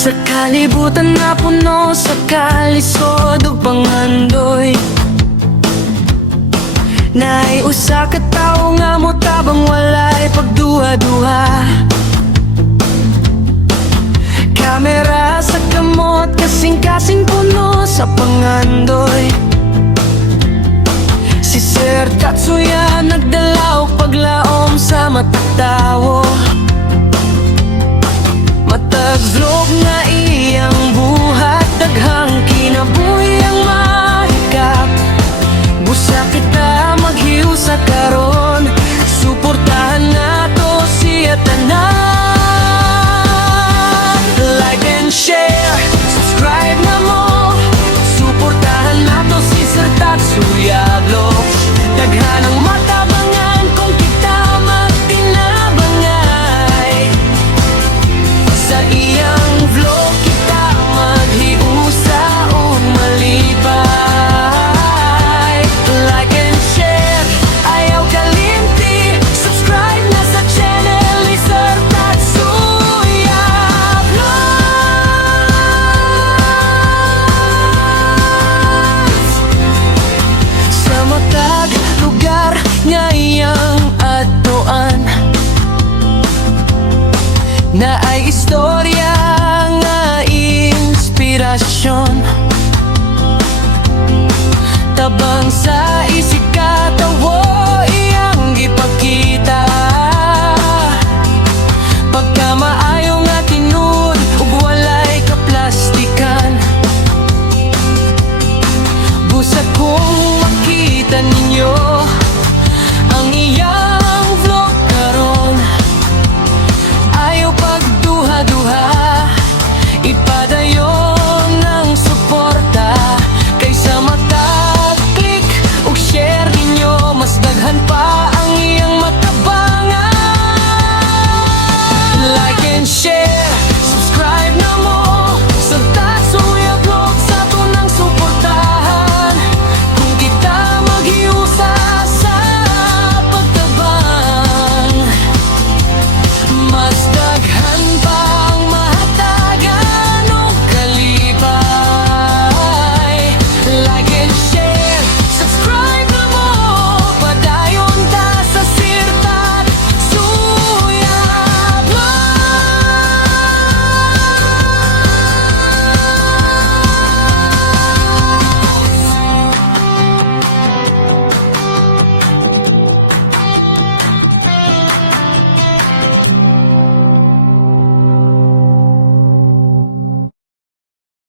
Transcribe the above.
Sa kalibutan na puno sa kalisod ug pangandoy, naay usa ka tawo nga motabang walay pagduha-duha. Kamera sa kamot, kasing-kasing puno sa pangandoy. Si Sir Tatsuya nagdala og paglaom sa matag tawo. Matag vlog nga iyang buhat, daghang kinabuhi ang mahikap. Busa kita maghiusa karon.